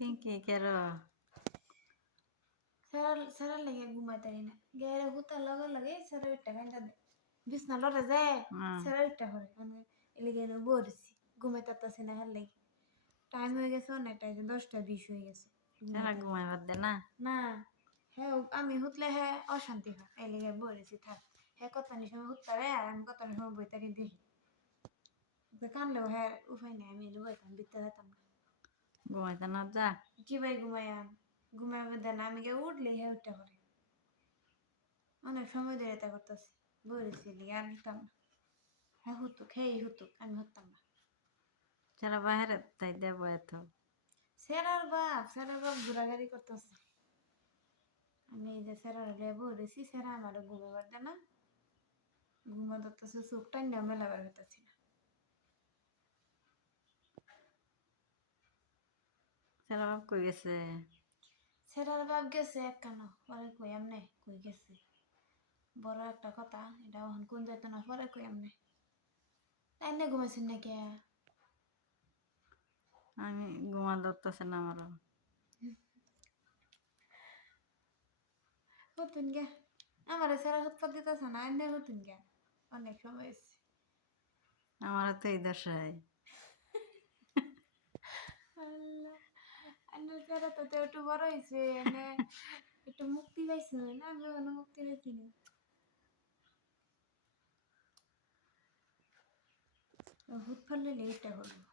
পিঙ্কি কেরো সারা লেগে ঘুমাইতারি না গেলে হুতার লগে সারা উঠটা কান্দা দে বিছনা লড়ে যায় সারা উঠটা করে মানে এলিগে বলছি ঘুমাইতারতাছি না হার লেগে টাইম হয়ে গেছে অনেকটা 10:20 হয়ে গেছে এরা ঘুমাইবার দে না না হ্যাঁ আমি হুতলে হ্যাঁ অশান্তি হয় এলিগে বলেছি থাক হ্যাঁ কত সময় হুততারে আর আমি কত সময় বইতারি দেখি কানলেও হ্যাঁ উপায় নেই আমি বইতাম বিত্তে যেতাম না ঘুমাইতে না যা কি ভাই ঘুমাইবে দেন আমি কে উঠলে হ্যাঁ উঠতে করে অনেক সময় ধরে এটা করতেছি বলেছিলি আর উঠতাম না হ্যাঁ হুতুক আমি হতাম না যারা বাইরে তাই দেবো এত সেরার বাপ ঘোরাঘুরি করতেছে আমি এই যে সেরার লেবু রেছি সেরা আমারও ঘুমাবার দেয় না ঘুমা ধরতেছে চোখ টাইনা মেলাবার হইতেছি না যারা বাপ কই গেছে সেরার বাপ গেছে এক কানো পরে কই আমনে কই গেছে বড় একটা কথা এটা এখন কোন যেত না পরে কই আমনে তাই না ঘুমাইছেন না কে আমি ঘুমা ধরতেছে না আমারও হতুন গে আমার সেরা হুৎপাত দিতেছে না এনে হতুন গে অনেক সময় হয়েছে আমারও তো এই দশায় আল্লাহ এনে সেরা তো একটু বড় হয়েছে এনে একটু মুক্তি পাইছে না আমি কোনো মুক্তি পাইছি না হুৎ ফাললে লেটটা করবো